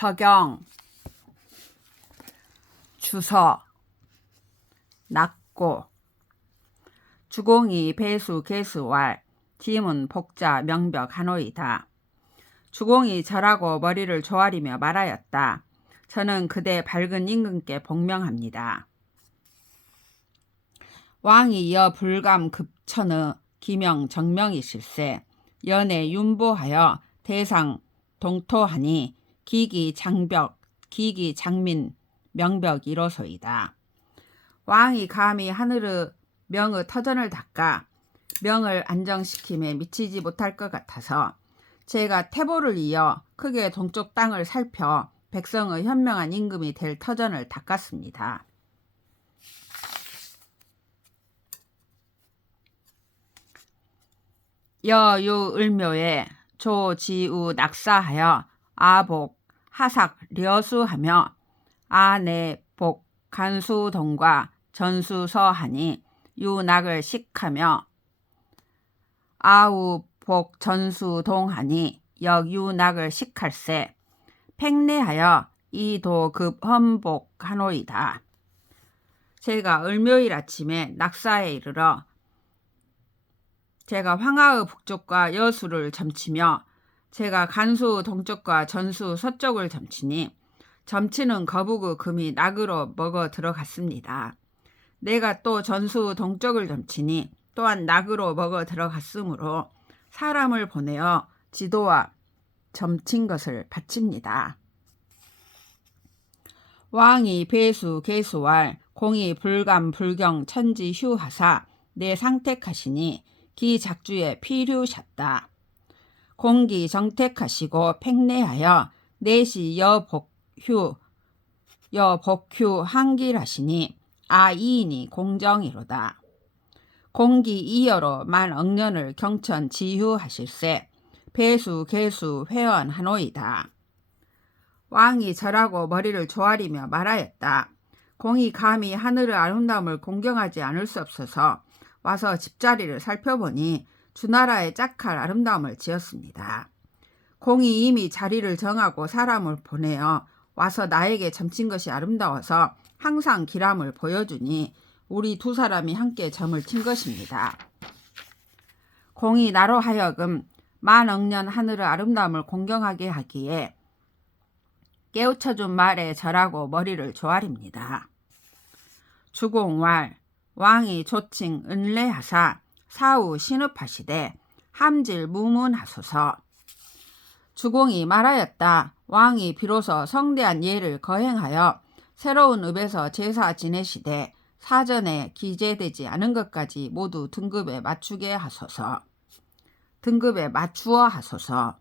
서경, 주서, 낙고, 주공이 배수 개수왈, 지문 복자 명벽 한호이다. 주공이 절하고 머리를 조아리며 말하였다. 저는 그대 밝은 임금께 복명합니다. 왕이 여 불감 급천의 기명 정명이실세 연애 윤보하여 대상 동토하니 기기 장벽 기기 장민 명벽 이로소이다. 왕이 감히 하늘의 명의 터전을 닦아 명을 안정시킴에 미치지 못할 것 같아서 제가 태보를 이어 크게 동쪽 땅을 살펴 백성의 현명한 임금이 될 터전을 닦았습니다. 여유을묘에 조지우 낙사하여 아복 하삭 려수하며 아내복 간수동과 전수서하니 유낙을 식하며 아우복 전수동하니 역유낙을 식할세 팽내하여 이도급 헌복 한호이다. 제가 을묘일 아침에 낙사에 이르러 제가 황하의 북쪽과 여수를 점치며 제가 간수 동쪽과 전수 서쪽을 점치니 점치는 거북의 금이 낙으로 먹어 들어갔습니다. 내가 또 전수 동쪽을 점치니 또한 낙으로 먹어 들어갔으므로 사람을 보내어 지도와 점친 것을 바칩니다. 왕이 배수 개수왈 공이 불감 불경 천지 휴하사 내 상택하시니 기 작주에 필유셨다. 공기 정택하시고 팽내하여 내시 여복휴 한길하시니 아이인이 공정이로다. 공기 이여로 만억년을 경천 지휴하실세 배수 개수 회원하노이다. 왕이 절하고 머리를 조아리며 말하였다. 공이 감히 하늘의 아름다움을 공경하지 않을 수 없어서 와서 집자리를 살펴보니 주나라의 짝할 아름다움을 지었습니다. 공이 이미 자리를 정하고 사람을 보내어 와서 나에게 점친 것이 아름다워서 항상 기람을 보여주니 우리 두 사람이 함께 점을 친 것입니다. 공이 나로 하여금 만억년 하늘의 아름다움을 공경하게 하기에 깨우쳐준 말에 절하고 머리를 조아립니다. 주공왈 왕이 조칭 은례하사 사후 신읍하시되 함질 무문하소서. 주공이 말하였다. 왕이 비로소 성대한 예를 거행하여 새로운 읍에서 제사 지내시되 사전에 기재되지 않은 것까지 모두 등급에 맞추게 하소서. 등급에 맞추어 하소서.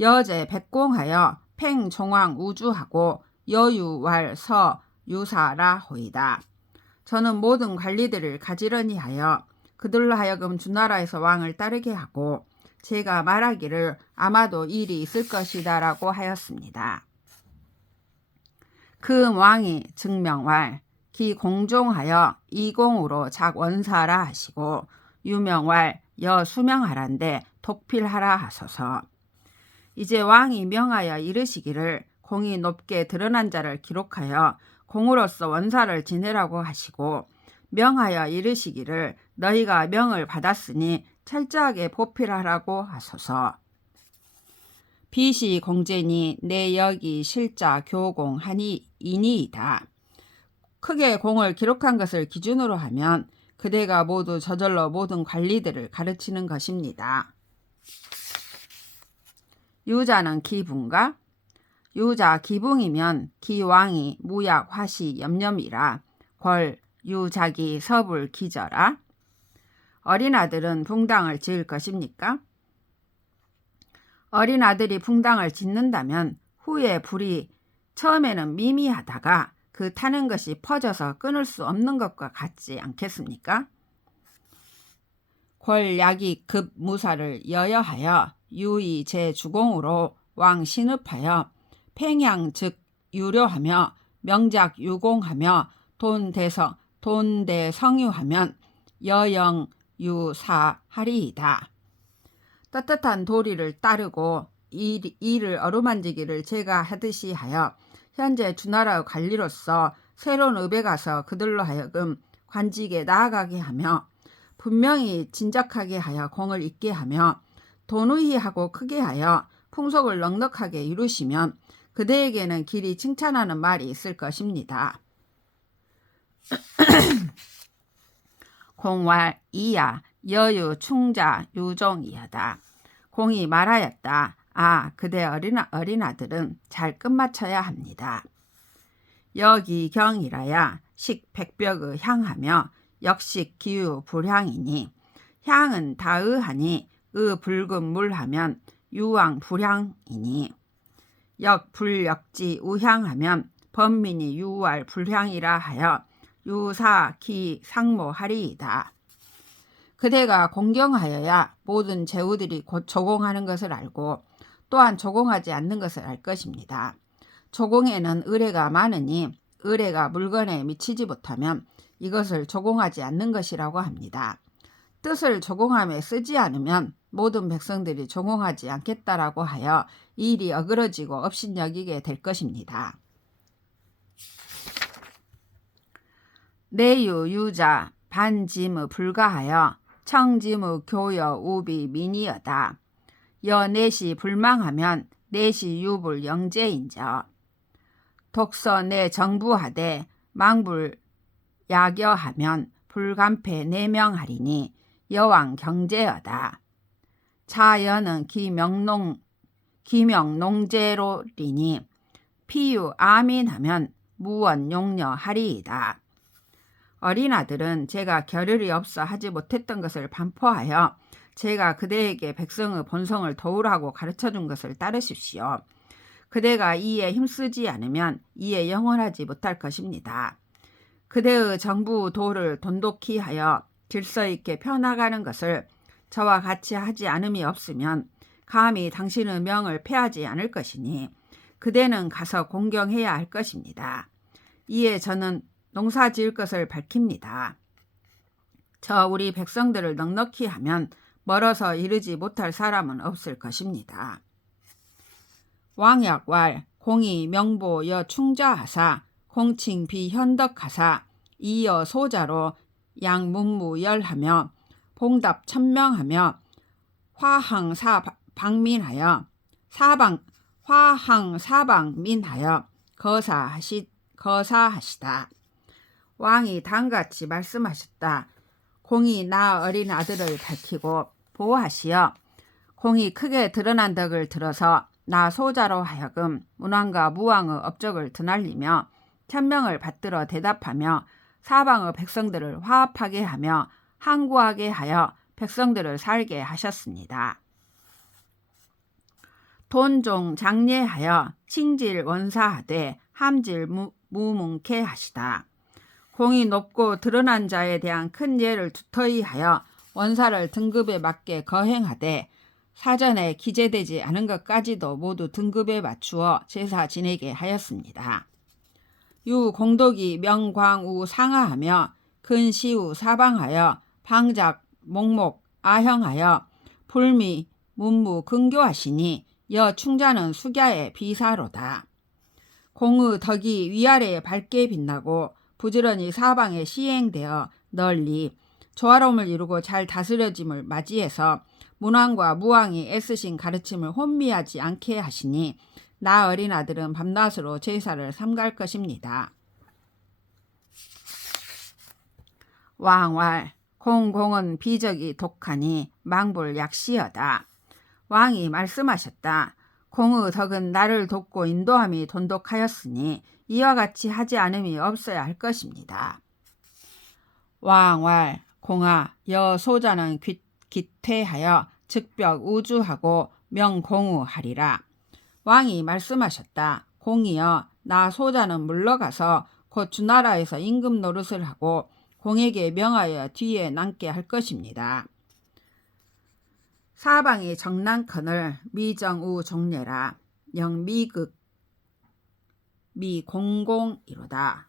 여제 백공하여 팽종왕 우주하고 여유왈 서 유사라 호이다. 저는 모든 관리들을 가지런히 하여 그들로 하여금 주나라에서 왕을 따르게 하고 제가 말하기를 아마도 일이 있을 것이다 라고 하였습니다. 그 왕이 증명왈 기공종하여 이공으로 작원사라 하시고 유명왈 여수명하란데 독필하라 하소서. 이제 왕이 명하여 이르시기를 공이 높게 드러난 자를 기록하여 공으로서 원사를 지내라고 하시고 명하여 이르시기를 너희가 명을 받았으니 철저하게 보필하라고 하소서. 비시 공제니 내 여기 실자 교공하니 이니이다. 크게 공을 기록한 것을 기준으로 하면 그대가 모두 저절로 모든 관리들을 가르치는 것입니다. 유자는 기분가? 유자 기붕이면 기왕이 무약 화시 염염이라 궐 유자기 서불 기저라. 어린아들은 붕당을 지을 것입니까? 어린아들이 붕당을 짓는다면 후에 불이 처음에는 미미하다가 그 타는 것이 퍼져서 끊을 수 없는 것과 같지 않겠습니까? 궐약이 급무사를 여여하여 유의 제주공으로 왕 신읍하여 팽양 즉 유료하며 명작 유공하며 돈대성유하면 여영 유사하리이다. 떳떳한 도리를 따르고 일을 어루만지기를 제가 하듯이 하여 현재 주나라 관리로서 새로운 읍에 가서 그들로 하여금 관직에 나아가게 하며 분명히 진작하게 하여 공을 잇게 하며 도누히 하고 크게 하여 풍속을 넉넉하게 이루시면 그대에게는 길이 칭찬하는 말이 있을 것입니다. 공왈 이야 여유 충자 유종이여다. 공이 말하였다. 아, 그대 어린아들은 잘 끝마쳐야 합니다. 여기경이라야 식백벽의 향하며 역식 기후 불향이니 향은 다의하니 붉은 물하면 유황 불향이니 역불역지 우향하면 번민이 유활 불향이라 하여 유사 기 상모하리이다. 그대가 공경하여야 모든 제후들이 곧 조공하는 것을 알고 또한 조공하지 않는 것을 알 것입니다. 조공에는 의뢰가 많으니 의뢰가 물건에 미치지 못하면 이것을 조공하지 않는 것이라고 합니다. 뜻을 조공함에 쓰지 않으면 모든 백성들이 조공하지 않겠다라고 하여 이 일이 어그러지고 업신여기게 될 것입니다. 내유 유자 반짐의 불가하여 청짐의 교여 우비 민이여다. 여넷이 불망하면 넷이 유불 영재인저. 독서 내 정부하되 망불 야겨하면 불간패 내명하리니 여왕 경제여다. 자여는 기명농제로리니 피유 아민하면 무원 용녀하리이다. 어린아들은 제가 겨를이 없어 하지 못했던 것을 반포하여 제가 그대에게 백성의 본성을 도우라고 가르쳐준 것을 따르십시오. 그대가 이에 힘쓰지 않으면 이에 영원하지 못할 것입니다. 그대의 정부 도를 돈독히 하여 질서 있게 펴나가는 것을 저와 같이 하지 않음이 없으면 감히 당신의 명을 패하지 않을 것이니 그대는 가서 공경해야 할 것입니다. 이에 저는 농사 지을 것을 밝힙니다. 저 우리 백성들을 넉넉히 하면 멀어서 이르지 못할 사람은 없을 것입니다. 왕약왈 공이 명보 여충자하사 공칭 비현덕하사 이여 소자로 양문무열하며 봉답 천명하며 화항사방민하여 화항사방민하여 거사하시다. 왕이 다음같이 말씀하셨다. 공이 나 어린 아들을 밝히고 보호하시어 공이 크게 드러난 덕을 들어서 나 소자로 하여금 문왕과 무왕의 업적을 드날리며 천명을 받들어 대답하며 사방의 백성들을 화합하게 하며 항구하게 하여 백성들을 살게 하셨습니다. 돈종 장례하여 칭질 원사하되 함질 무문케 하시다. 공이 높고 드러난 자에 대한 큰 예를 두터이 하여 원사를 등급에 맞게 거행하되 사전에 기재되지 않은 것까지도 모두 등급에 맞추어 제사 지내게 하였습니다. 유 공덕이 명광우 상하하며 근시우 사방하여 방작 목목 아형하여 불미 문무 근교하시니 여 충자는 수갸의 비사로다. 공의 덕이 위아래에 밝게 빛나고 부지런히 사방에 시행되어 널리 조화로움을 이루고 잘 다스려짐을 맞이해서 문왕과 무왕이 애쓰신 가르침을 혼미하지 않게 하시니 나 어린 아들은 밤낮으로 제사를 삼갈 것입니다. 왕왈 공공은 비적이 독하니 망불 약시여다. 왕이 말씀하셨다. 공의 덕은 나를 돕고 인도함이 돈독하였으니 이와 같이 하지 않음이 없어야 할 것입니다. 왕왈 공아 여소자는 기퇴하여 즉벽 우주하고 명공우하리라. 왕이 말씀하셨다. 공이여 나 소자는 물러가서 곧 주나라에서 임금 노릇을 하고 공에게 명하여 뒤에 남게 할 것입니다. 사방이 정난커늘 미정우 종례라. 영미극 미공공이로다.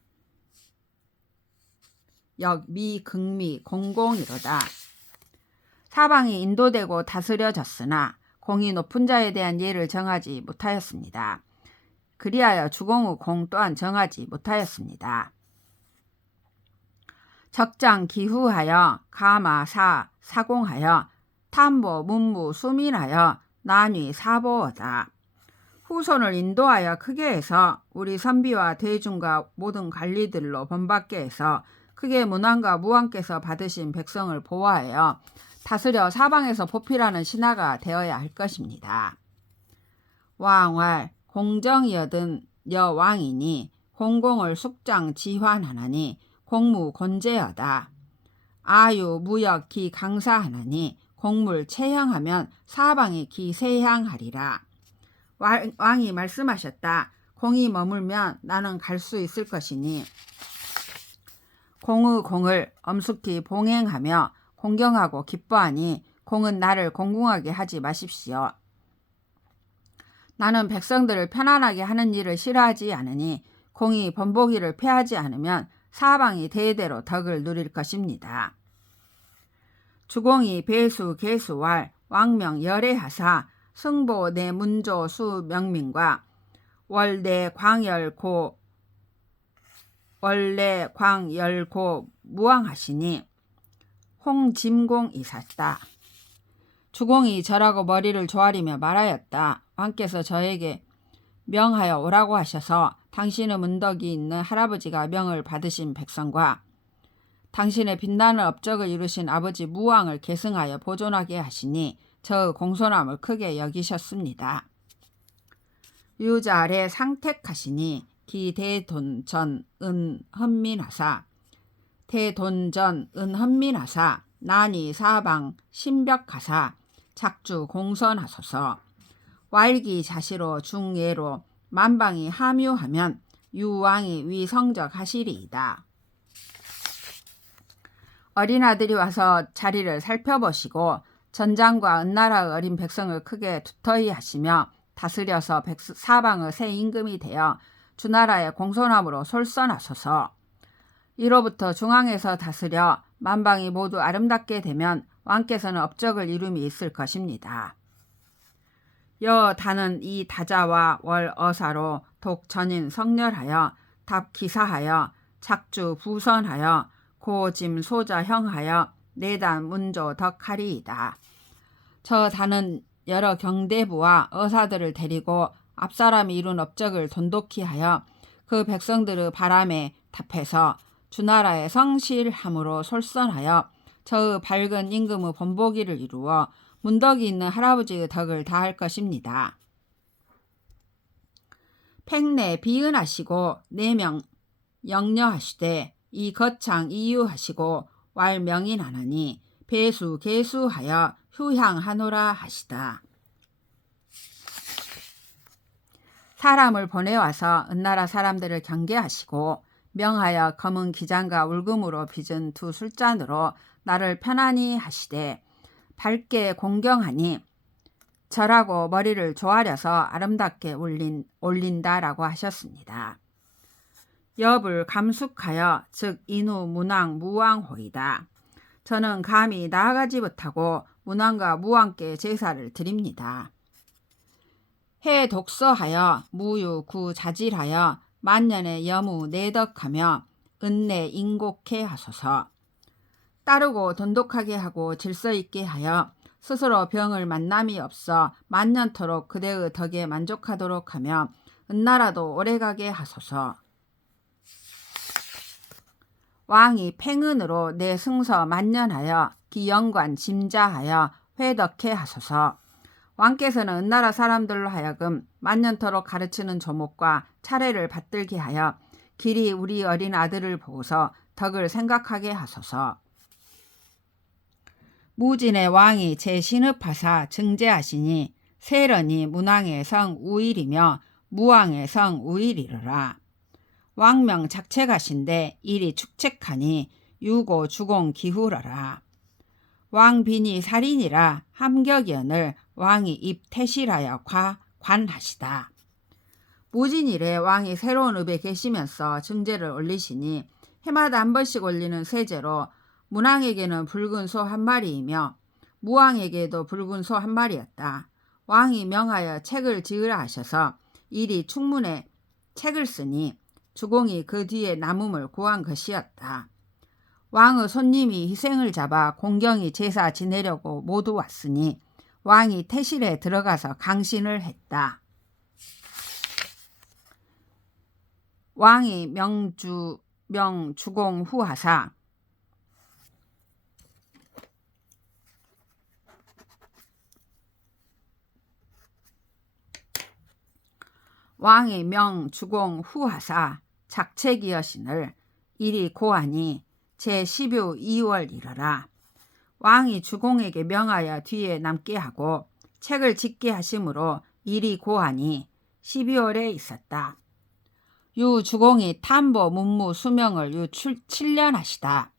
역미극미 공공이로다. 사방이 인도되고 다스려졌으나 공이 높은 자에 대한 예를 정하지 못하였습니다. 그리하여 주공의 공 또한 정하지 못하였습니다. 적장 기후하여 가마사 사공하여 탐보 문무 수민하여 난위 사보어다. 후손을 인도하여 크게 해서 우리 선비와 대중과 모든 관리들로 본받게 해서 크게 문왕과 무왕께서 받으신 백성을 보호하여 다스려 사방에서 보필하는 신하가 되어야 할 것입니다. 왕활 공정이여든 여왕이니 공공을 숙장 지환하나니 공무 곤제여다. 아유 무역 기 강사하나니 공물 체형하면 사방이 기 세향하리라. 왕이 말씀하셨다. 공이 머물면 나는 갈 수 있을 것이니 공의 공을 엄숙히 봉행하며 공경하고 기뻐하니 공은 나를 공공하게 하지 마십시오. 나는 백성들을 편안하게 하는 일을 싫어하지 않으니 공이 번복일을 폐하지 않으면 사방이 대대로 덕을 누릴 것입니다. 주공이 배수 계수왈 왕명 열애하사 승보 내 문조 수 명민과 월내 광열고 무왕하시니 홍짐공 이샀다. 주공이 절하고 머리를 조아리며 말하였다. 왕께서 저에게 명하여 오라고 하셔서 당신의 문덕이 있는 할아버지가 명을 받으신 백성과 당신의 빛나는 업적을 이루신 아버지 무왕을 계승하여 보존하게 하시니 저의 공손함을 크게 여기셨습니다. 유자 아래 상택하시니 기대돈전 은헌민하사 대돈전 은헌민하사 난이 사방 신벽하사 작주 공선하소서. 왈기 자시로 중예로 만방이 함유하면 유왕이 위성적하시리이다. 어린아들이 와서 자리를 살펴보시고 전장과 은나라의 어린 백성을 크게 두터이 하시며 다스려서 사방의 새 임금이 되어 주나라의 공손함으로 솔선하소서. 이로부터 중앙에서 다스려 만방이 모두 아름답게 되면 왕께서는 업적을 이룸이 있을 것입니다. 여다는 이 다자와 월어사로 독전인 성렬하여 답기사하여 작주 부선하여 고짐 소자형하여 내단 문조 덕하리이다. 저 다는 여러 경대부와 어사들을 데리고 앞사람이 이룬 업적을 돈독히 하여 그 백성들의 바람에 답해서 주나라의 성실함으로 솔선하여 저의 밝은 임금의 본보기를 이루어 문덕이 있는 할아버지의 덕을 다할 것입니다. 팽내 비은하시고 내명 영려하시되 이 거창 이유하시고 왈명인하나니 배수 계수하여 휴향하노라 하시다. 사람을 보내와서 은나라 사람들을 경계하시고 명하여 검은 기장과 울금으로 빚은 두 술잔으로 나를 편안히 하시되 밝게 공경하니 절하고 머리를 조아려서 아름답게 올린다라고 하셨습니다. 엽을 감숙하여 즉 인후 문왕 무왕호이다. 저는 감히 나아가지 못하고 문왕과 무왕께 제사를 드립니다. 해 독서하여 무유 구 자질하여 만년의 여무 내덕하며 은내 인곡해 하소서. 따르고 돈독하게 하고 질서 있게 하여 스스로 병을 만남이 없어 만년토록 그대의 덕에 만족하도록 하며 은나라도 오래가게 하소서. 왕이 팽은으로 내 승서 만년하여 기영관 짐자하여 회덕해 하소서. 왕께서는 은나라 사람들로 하여금 만년토록 가르치는 조목과 차례를 받들게 하여 길이 우리 어린 아들을 보고서 덕을 생각하게 하소서. 무진의 왕이 제신읍하사 증제하시니 세련이 문왕의 성 우일이며 무왕의 성 우일이르라. 왕명 작책하신데 일이 축책하니 유고 주공 기후러라. 왕빈이 살인이라 함격연을 왕이 입태실하여 관하시다. 무진일에 왕이 새로운 읍에 계시면서 증제를 올리시니 해마다 한 번씩 올리는 세제로 문왕에게는 붉은 소 한 마리이며 무왕에게도 붉은 소 한 마리였다. 왕이 명하여 책을 지으라 하셔서 일이 충문에 책을 쓰니 주공이 그 뒤에 남음을 구한 것이었다. 왕의 손님이 희생을 잡아 공경히 제사 지내려고 모두 왔으니 왕이 태실에 들어가서 강신을 했다. 왕이 명주공 후하사 왕이 명주공 후하사 작책이여신을 일이 고하니 제12호 2월 이르라. 왕이 주공에게 명하여 뒤에 남게 하고 책을 짓게 하심으로 일이 고하니 12월에 있었다. 유 주공이 탐보 문무 수명을 유 7년 하시다.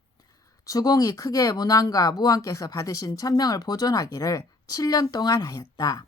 주공이 크게 문왕과 무왕께서 받으신 천명을 보존하기를 7년 동안 하였다.